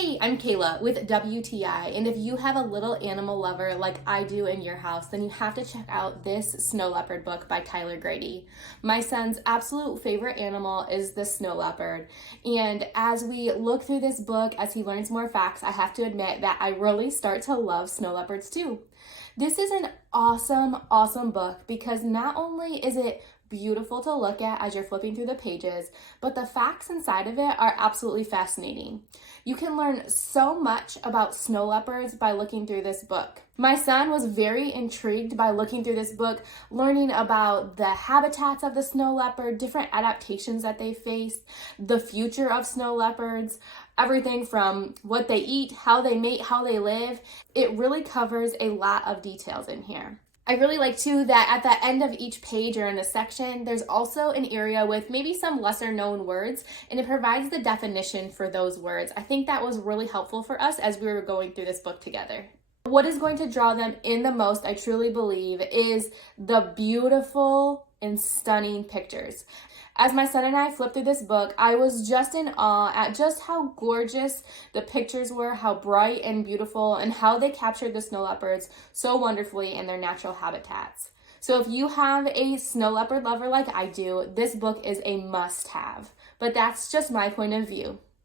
Hey, I'm Kayla with WTI, and if you have a little animal lover like I do in your house, then you have to check out this snow leopard book by Tyler Grady. My son's absolute favorite animal is the snow leopard, and as we look through this book, as he learns more facts, I have to admit that I really start to love snow leopards too. This is an awesome book because not only is it beautiful to look at as you're flipping through the pages, but the facts inside of it are absolutely fascinating. You can learn so much about snow leopards by looking through this book. My son was very intrigued by looking through this book, learning about the habitats of the snow leopard, different adaptations that they face, the future of snow leopards, everything from what they eat, how they mate, how they live. It really covers a lot of details in here. I really like too that at the end of each page or in a section, there's also an area with maybe some lesser known words, and it provides the definition for those words. I think that was really helpful for us as we were going through this book together. What is going to draw them in the most, I truly believe, is the beautiful and stunning pictures. As my son and I flipped through this book, I was just in awe at just how gorgeous the pictures were, how bright and beautiful, and how they captured the snow leopards so wonderfully in their natural habitats. So if you have a snow leopard lover like I do, this book is a must-have. But that's just my point of view.